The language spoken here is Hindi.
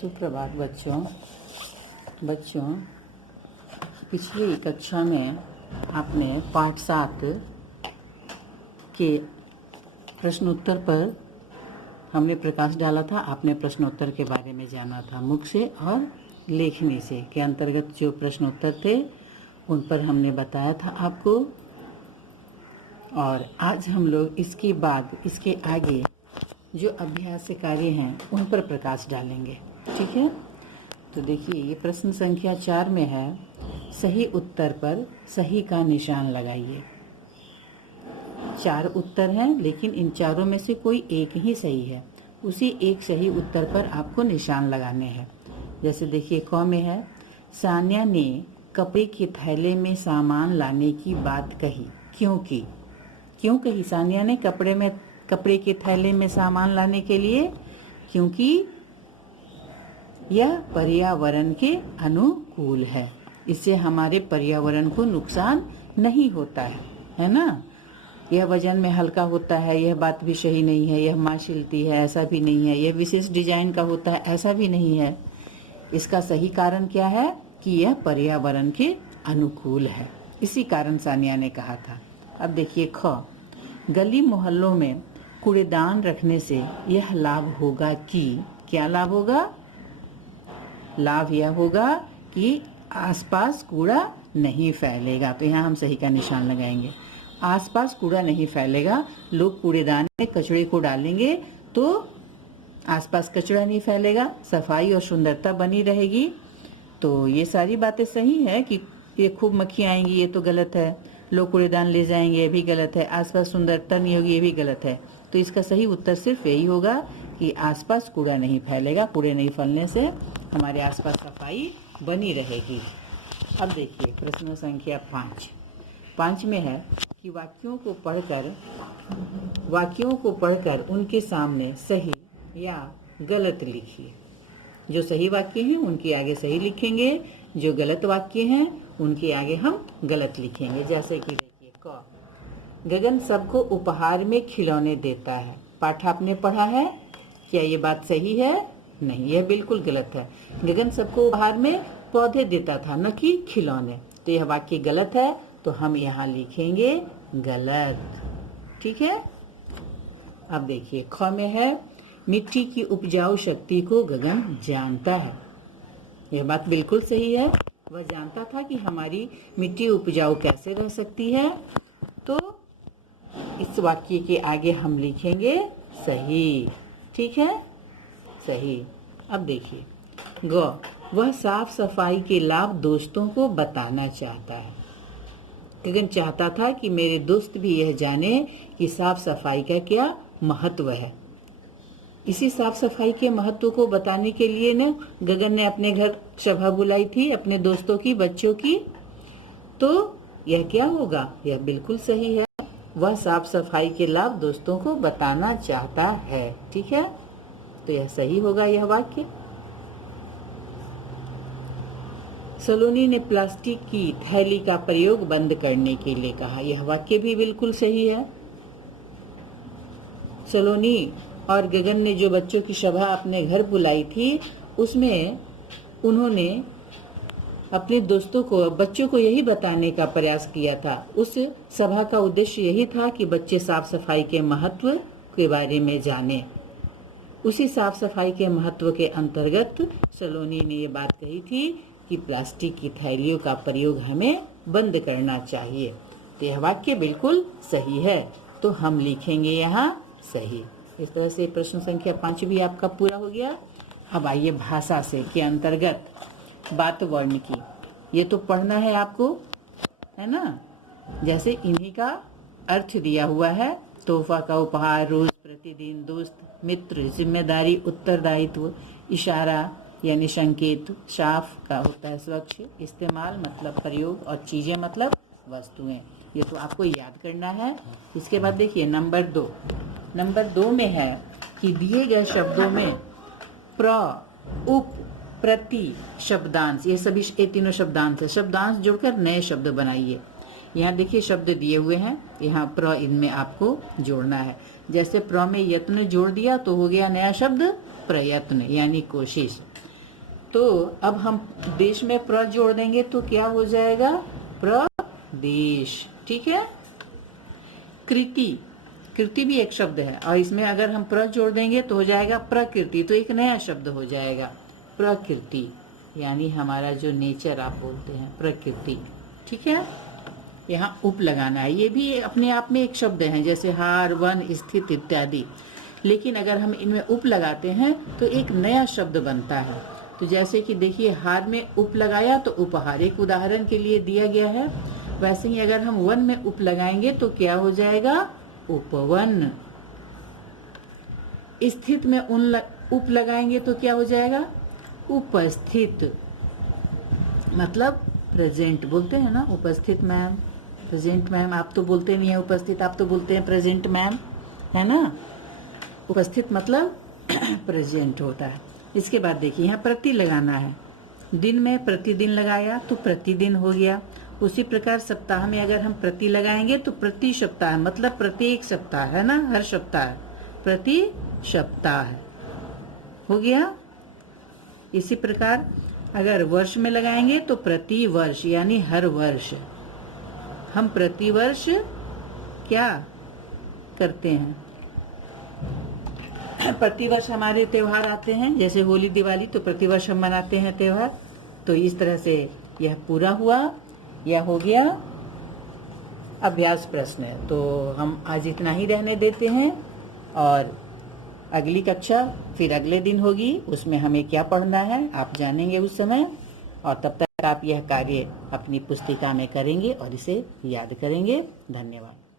सुप्रभात बच्चों पिछली कक्षा में आपने पाठ 7 के प्रश्नोत्तर पर हमने प्रकाश डाला था। आपने प्रश्नोत्तर के बारे में जाना था मुख से और लेखनी से के अंतर्गत जो प्रश्नोत्तर थे उन पर हमने बताया था आपको। और आज हम लोग इसके बाद इसके आगे जो अभ्यास कार्य हैं उन पर प्रकाश डालेंगे। ठीक है, तो देखिए ये प्रश्न संख्या 4 में है, सही उत्तर पर सही का निशान लगाइए। 4 उत्तर हैं लेकिन इन चारों में से कोई एक ही सही है। उसी एक सही उत्तर पर आपको निशान लगाने हैं। जैसे देखिए क में है, सान्या ने कपड़े के थैले में सामान लाने की बात कही क्योंकि। क्यों कही सान्या ने कपड़े के थैले में सामान लाने के लिए? क्योंकि यह पर्यावरण के अनुकूल है। इससे हमारे पर्यावरण को नुकसान नहीं होता है ना। यह वजन में हल्का होता है, यह बात भी सही नहीं है। यह मांसलती है, ऐसा भी नहीं है। यह विशेष डिजाइन का होता है, ऐसा भी नहीं है। इसका सही कारण क्या है कि यह पर्यावरण के अनुकूल है। इसी कारण सानिया ने कहा था। अब देखिए ख, गली मोहल्लों में कूड़ेदान रखने से यह लाभ होगा कि। क्या लाभ होगा? लाभ यह होगा कि आसपास कूड़ा नहीं फैलेगा। तो यहाँ हम सही का निशान लगाएंगे। आसपास कूड़ा नहीं फैलेगा। लोग कूड़ेदान में कचड़े को डालेंगे तो आसपास कचरा नहीं फैलेगा, सफाई और सुंदरता बनी रहेगी। तो ये सारी बातें सही है कि ये खूब मक्खियाँ आएंगी, ये तो गलत है। लोग कूड़ेदान ले जाएंगे, ये भी गलत है। आसपास सुंदरता नहीं होगी, ये भी गलत है। तो इसका सही उत्तर सिर्फ यही होगा कि आसपास कूड़ा नहीं फैलेगा। कूड़े नहीं फैलने से हमारे आसपास सफाई बनी रहेगी। अब देखिए प्रश्न संख्या 5 में है कि वाक्यों को पढ़कर उनके सामने सही या गलत लिखिए। जो सही वाक्य हैं उनके आगे सही लिखेंगे, जो गलत वाक्य हैं उनके आगे हम गलत लिखेंगे। जैसे कि देखिए क, गगन सबको उपहार में खिलौने देता है। पाठ आपने पढ़ा है, क्या ये बात सही है? नहीं, यह बिल्कुल गलत है। गगन सबको उपहार में पौधे देता था, न कि खिलौने। तो यह वाक्य गलत है, तो हम यहाँ लिखेंगे गलत। ठीक है। अब देखिए ख में है, मिट्टी की उपजाऊ शक्ति को गगन जानता है। यह बात बिल्कुल सही है। वह जानता था कि हमारी मिट्टी उपजाऊ कैसे रह सकती है। तो इस वाक्य के आगे हम लिखेंगे सही। ठीक है, सही। अब देखिए ग, वह साफ सफाई के लाभ दोस्तों को बताना चाहता है। गगन चाहता था कि मेरे दोस्त भी यह जाने कि साफ सफाई का क्या महत्व है। इसी साफ सफाई के महत्व को बताने के लिए न गगन ने अपने घर सभा बुलाई थी, अपने दोस्तों की, बच्चों की। तो यह क्या होगा? यह बिल्कुल सही है। वह साफ सफाई के लाभ दोस्तों को बताना चाहता है। ठीक है, तो यह सही होगा यह वाक्य। सलोनी ने प्लास्टिक की थैली का प्रयोग बंद करने के लिए कहा। यह वाक्य भी बिल्कुल सही है। सलोनी और गगन ने जो बच्चों की सभा अपने घर बुलाई थी, उसमें उन्होंने अपने बच्चों को यही बताने का प्रयास किया था। उस सभा का उद्देश्य यही था कि बच्चे साफ सफाई के महत्व के बारे में जाने। उसी साफ सफाई के महत्व के अंतर्गत सलोनी ने ये बात कही थी कि प्लास्टिक की थैलियों का प्रयोग हमें बंद करना चाहिए। तो यह वाक्य बिल्कुल सही है, तो हम लिखेंगे यहाँ सही। इस तरह से प्रश्न संख्या 5 भी आपका पूरा हो गया। अब आइए भाषा से के अंतर्गत बात वर्ण की। ये तो पढ़ना है आपको, है ना। जैसे इन्हीं का अर्थ दिया हुआ है, तोहफा का उपहार, रोज, प्रतिदिन, दोस्त, मित्र, जिम्मेदारी, उत्तरदायित्व, इशारा यानी संकेत, साफ का होता है स्वच्छ, इस्तेमाल मतलब प्रयोग, और चीजें मतलब वस्तुएं। ये तो आपको याद करना है। इसके बाद देखिए नंबर 2 में है कि दिए गए शब्दों में प्र, उप, प्रति, शब्दांश, ये तीनों शब्दांश है। शब्दांश जोड़कर नए शब्द बनाइए। यहाँ देखिए शब्द दिए हुए हैं, यहाँ प्र इनमें आपको जोड़ना है। जैसे प्र में यत्न जोड़ दिया तो हो गया नया शब्द प्रयत्न यानी कोशिश। तो अब हम देश में प्र जोड़ देंगे तो क्या हो जाएगा? प्रदेश। ठीक है। कृति, कृति भी एक शब्द है और इसमें अगर हम प्र जोड़ देंगे तो हो जाएगा प्रकृति, तो एक नया शब्द हो जाएगा प्रकृति, यानी हमारा जो नेचर आप बोलते हैं प्रकृति। ठीक है। यहाँ उप लगाना है, ये भी अपने आप में एक शब्द है, जैसे हार, वन, स्थित इत्यादि। लेकिन अगर हम इनमें उप लगाते हैं तो एक नया शब्द बनता है। तो जैसे कि देखिए, हार में उप लगाया तो उपहार एक उदाहरण के लिए दिया गया है। वैसे ही अगर हम वन में उप लगाएंगे तो क्या हो जाएगा? उपवन। स्थित में उप लगाएंगे तो क्या हो जाएगा? उपस्थित, मतलब प्रेजेंट बोलते हैं ना, उपस्थित मैम, प्रेजेंट मैम। आप तो बोलते नहीं है उपस्थित, आप तो बोलते हैं प्रेजेंट मैम, है ना। उपस्थित मतलब प्रेजेंट होता है। इसके बाद देखिए, यहाँ प्रति लगाना है। दिन में प्रतिदिन लगाया तो प्रतिदिन हो गया। उसी प्रकार सप्ताह में अगर हम प्रति लगाएंगे तो प्रति सप्ताह, मतलब प्रत्येक सप्ताह, है ना, हर सप्ताह, प्रति सप्ताह हो गया। इसी प्रकार अगर वर्ष में लगाएंगे तो प्रति वर्ष, यानी हर वर्ष। हम प्रति वर्ष क्या करते हैं? प्रतिवर्ष हमारे त्योहार आते हैं, जैसे होली, दिवाली, तो प्रतिवर्ष हम मनाते हैं त्योहार। तो इस तरह से यह पूरा हुआ, यह हो गया अभ्यास प्रश्न। तो हम आज इतना ही रहने देते हैं और अगली कक्षा फिर अगले दिन होगी, उसमें हमें क्या पढ़ना है आप जानेंगे उस समय। और तब तक आप यह कार्य अपनी पुस्तिका में करेंगे और इसे याद करेंगे। धन्यवाद।